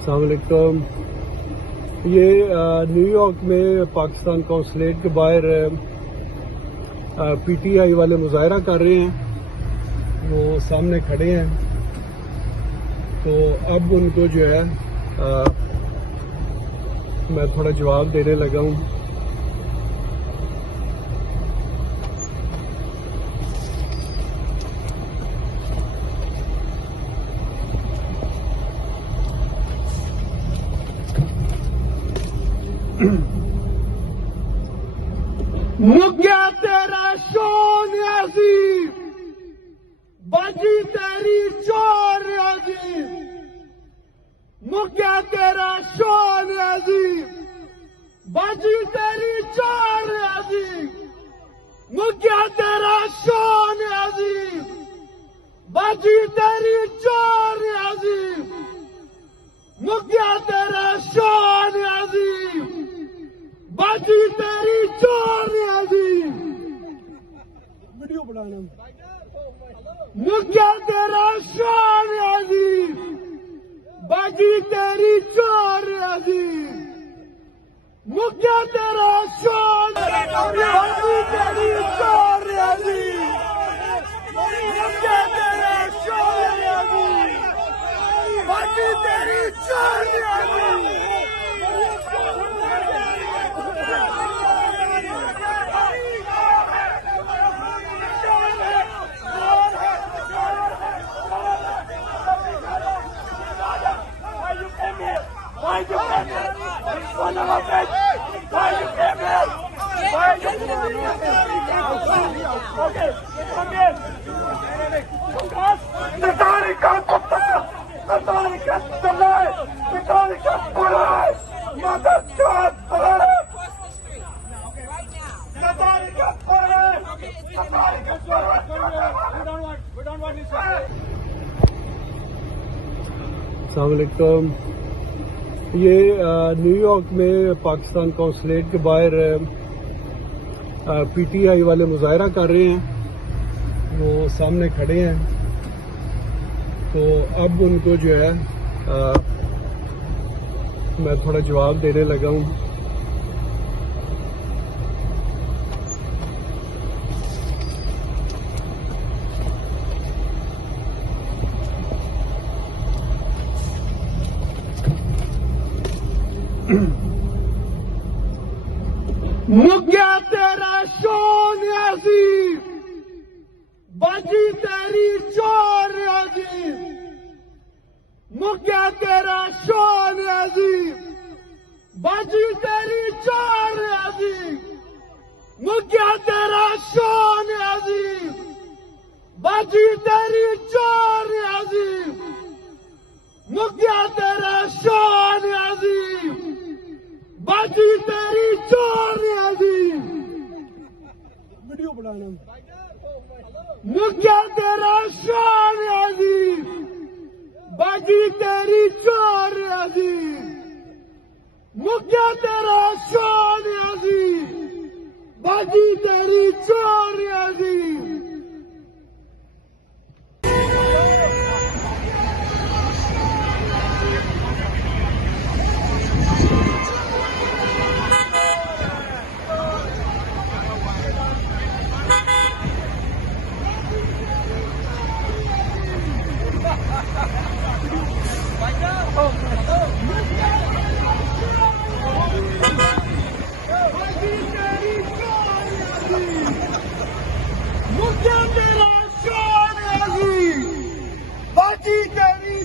अस्सलाम वालेकुम। ये न्यूयॉर्क में पाकिस्तान कौंसलेट के बाहर पीटीआई वाले मुजाहरा कर रहे हैं, वो सामने खड़े हैं। तो अब उनको जो है मैं थोड़ा जवाब देने लगा हूँ। मुक्या तेरा शोन अजीब, बजी तेरी चोर अजीब। मुक्या तेरा शोन अजीब, बजी तेरी चोर अजीब। मुक्या तेरा शोन अजीब, बजी तेरी चोर अजीब। मुक्या तेरा शोन अजीब, बाजी तेरी चोर अजीब। वीडियो बनाना। मुक्या तेरा शान अजीब, बाजी तेरी चोर अजीब। मुक्या तेरा शान, बाजी तेरी चोर अजीब। मुक्या तेरा शान अजीब, बाजी तेरी चोर अजीब। Why you came here? Son of a bitch! Why you came here? Why you came here? Okay, come here. Tatarika Putta! Tatarika Talai! Tatarika Pulai! Mother God! Tatarika Pulai! Tatarika Pulai! We don't want this. अस्सलाम वालेकुम। ये New York में Pakistan consulate के बाहर PTI वाले मुजाहरा कर रहे हैं, वो सामने खड़े हैं। तो अब उनको जो है मैं थोड़ा जवाब देने लगा हूँ। मुक्या तेरा शोन अजीब, बजी तेरी चोर अजीब। मुक्या तेरा शोन अजीब, बजी तेरी चोर अजीब। मुक्या तेरा शोन अजीब, बजी तेरी चोर अजीब। मुक्या तेरा शोन अजीब, बाजी तेरी चोर अजीब। वीडियो बनाना। मुक्या तेरा शान अजीब, बाजी तेरी चोर अजीब। मुक्या तेरा शान अजीब, बाजी तेरी चोर अजीब। मुक्या तेरा शान अजीब, बाजी तेरी